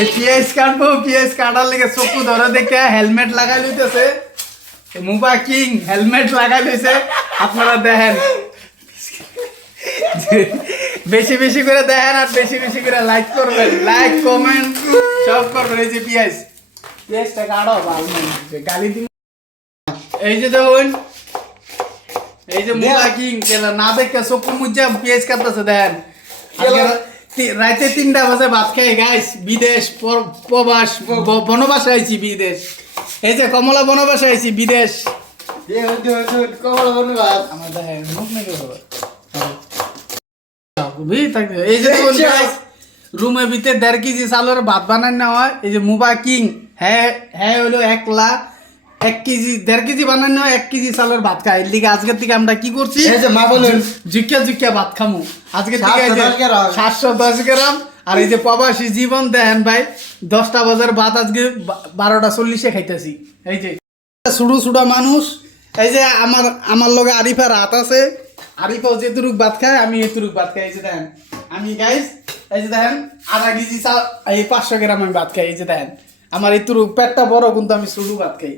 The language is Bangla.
এই পিএস কাটবো, পিএস কাটার লেগে চকু ধরে দেখে হেলমেট লাগাই লইতেছে। মুবা কিং হেলমেট লাগাই লইছে, আপনারা দেখেন। বেশি বেশি করে দেখেন আর বেশি বেশি করে লাইক করবেন, লাইক কমেন্ট সব করবেন। এই যে পিএসটা কাটো, গালি দিন। এই যে দেখুন, এই যে মুবা কিং না দেখে চকু মুজা পিএস কাটতেছে দেখেন। রাতে 3টা বাজে ভাত খাই গাইস, বিদেশ প্রবাস বনবাসে আইছি বিদেশ। এই যে কমলা বনবাসে আইছি বিদেশ। কমলা বনবাস আমার দেখেন মুখ নাকি এই যে দেখুন গাইস, রুমের ভিতরে 1.5 কেজি চালের ভাত বানাই না হয়। এই যে মুবা কিং হ্যাঁ হ্যাঁ হইলো 1 কেজি 1.5 কেজি বানাই না 1 কেজি চালের ভাত খাই। এর লিগে আজকের থেকে আমরা কি করছি, এই যে মা বলেন জুকিয়া ভাত খামু আজকের থেকে। 710 গ্রাম। আর এই যে প্রবাসী জীবন দেখেন ভাই, 10টা বাজার ভাত আজকে 12টা 40-এ খাইতেছি। এই যে ছুড়ু ছুড়া মানুষ। এই যে আমার লগে আরিফার হাত আছে, আরিফাও যেতুরুক ভাত খায় আমি এতুরুক ভাত খাই। এই যে দেখেন আমি গাইস, এই যে দেখেন 1/2 কেজি চাল, এই 500 গ্রাম আমি ভাত খাই। এই যে দেখেন আমার এতুরুক পেটটা বড় কিন্তু আমি ছুড়ু ভাত খাই।